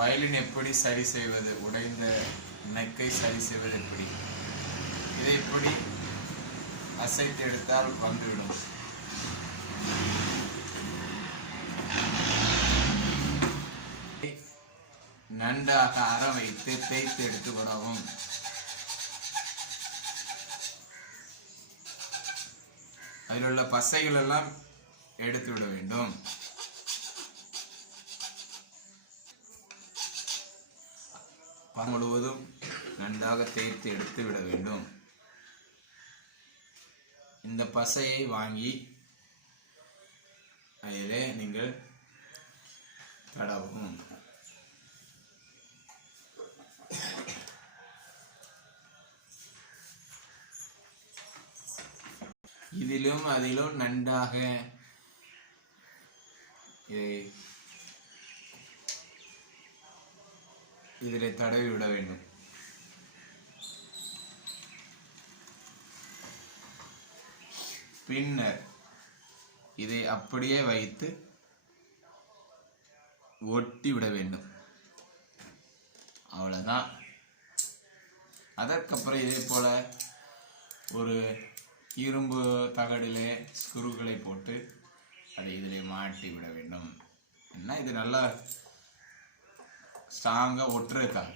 Violin எப்படி சரி செய்வது, உடைந்த நெக்கை சரி செய்வது எப்படி, இதை எப்படி அசைத்து எடுத்தால் வந்துவிடும். நன்றாக அற வைத்து தேய்த்து எடுத்து விடவும். அதில் உள்ள பசைகள் எல்லாம் எடுத்து விட வேண்டும். முழுவதும் நன்றாக தேய்த்து எடுத்து விட வேண்டும். இந்த பசையை வாங்கி அதிலே நீங்கள் தடவும். இதிலும் அதிலும் நன்றாக இதில் தடவி விட வேண்டும். பின்னர் இதை அப்படியே வைத்து ஒட்டி விட வேண்டும். அவ்வளவுதான். அதற்கப்புறம் இதே போல ஒரு இரும்பு தகடிலே ஸ்க்ரூக்களை போட்டு அதை இதிலே மாட்டி விட வேண்டும். என்ன இது நல்லா ஸ்ட்ராங்காக ஒட்டுறதுக்காக.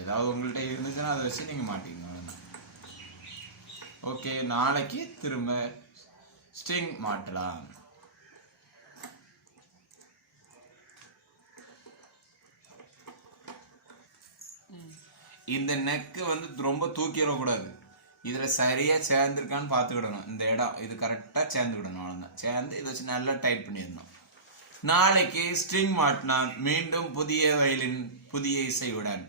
ஏதாவது உங்கள்கிட்ட இருந்துச்சுன்னா அதை வச்சு நீங்கள் மாட்டிக்கணும். ஓகே, நாளைக்கு திரும்ப ஸ்ட்ரிங் மாட்டலாம். இந்த நெக்கு ரொம்ப தூக்கிடக்கூடாது. இதில் சரியாக சேர்ந்துருக்கான்னு பார்த்துக்கிடணும். இந்த இடம் இது கரெக்டாக சேர்ந்துக்கிடணும். அவ்வளோதான். சேர்ந்து இதை வச்சு நல்லா டைட் பண்ணிடணும். நாளைக்கு ஸ்ட்ரிங் மாட்டினான். மீண்டும் புதிய வயலின் புதிய இசையுடன்.